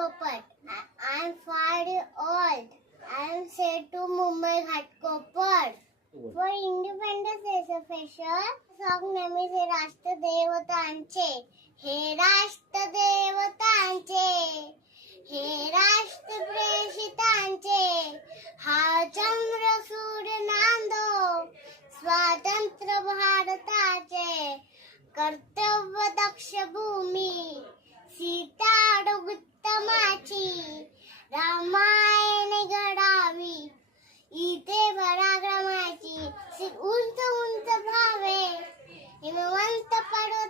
Popat. I am 5 years old. I am sent to Mumbai Ghatkopar. For Independence Day special, song name is राष्ट्रदेवतांचे. हे राष्ट्रदेवतांचे, हे राष्ट्रप्रेषितांचे, हा चंद्र सूर्य नांदो स्वातंत्र्य भारताचे. कर्तव्य दक्ष भूमी सीता उत्तमाची, रामायण घडावी इथे पराक्रमाची. उंच उंच भावे हिमवंत पर्वत